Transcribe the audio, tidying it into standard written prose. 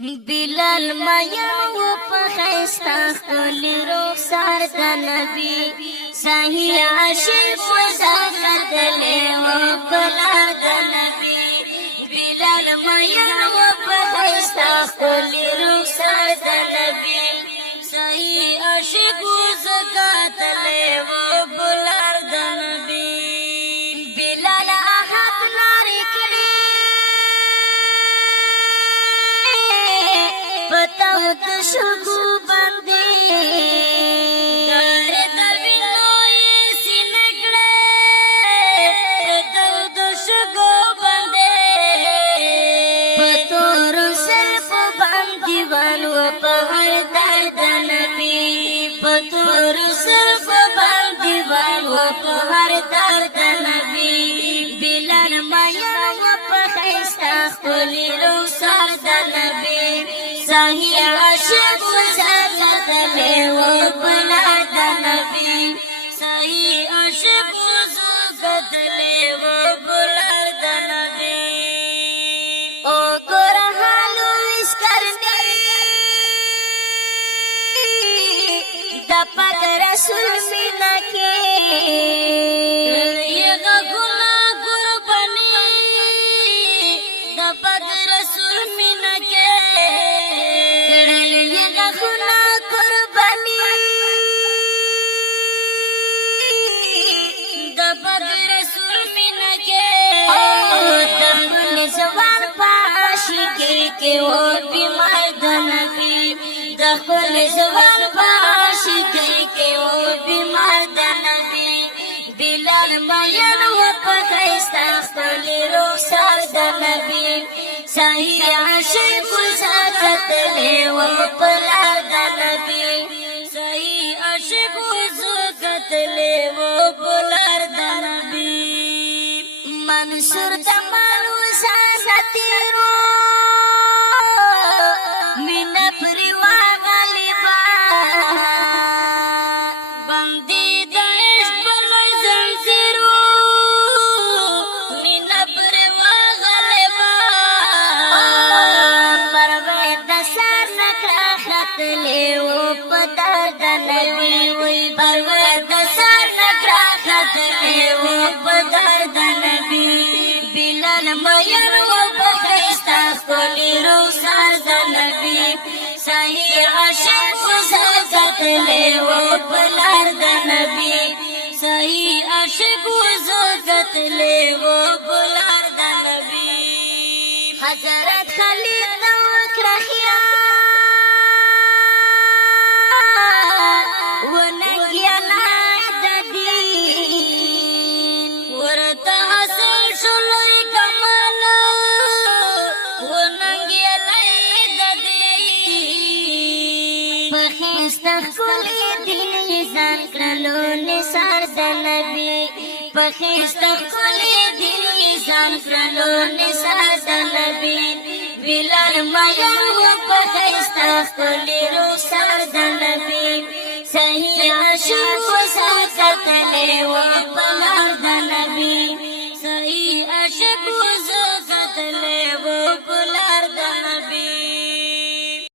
بلال مایا و پخستا خلی رخسار دا نبی صحیح عاشق و زاقت لے و بلال دا نبی بلال مایا و پخستا خلی رخسار دا نبی صحیح عاشق و زاقت لے و بلال دا نبی بلال احد لاری کلی پتاو تشگو بندی دار دروینوی سینکڑے پتاو تشگو بندی پتور سلف بندی بانو پہر درد نبی پتور سلف بندی بانو پہر درد نبی بلال مایا و پخیستا خلی رو سار دا نبی صحیح عاشق و زاقت لے و بلال دا نبی صحیح عاشق و زاقت لے و بلال دا نبی او گور حالو اس کرنی دا پاک رسول مینا کے یہ گنا قربانی دا پاک رسول مینا کے کہ وہ بیمار دا نبی دخل زوال باشی کہ وہ بیمار دا نبی بلال ماین و پخیستا خلی رخسار دا نبی صحیح عاشق و زاقت لے و بلال دا نبی صحیح عاشق و زاقت لے و بلال دا نبی منصور دمانو سانتی رو لے و پدر دا نبی وی پرور دا سار نکرا خط لے و پدر دا نبی بلال مایر و پخیستا خلی رو سار دا نبی صحیح عاشق و زاقت لے و بلال دا نبی صحیح عاشق و زاقت لے و بلال دا نبی حضرت خلیل نوک رخیان پخیستا خلی دل زان کرلو نثار دا نبی پخیستا خلی دل زان کرلو نثار دا نبی بلال مایا و پخیستا خلی رخسار دا نبی صحیح عاشق و زاقت لے و بلال دا نبی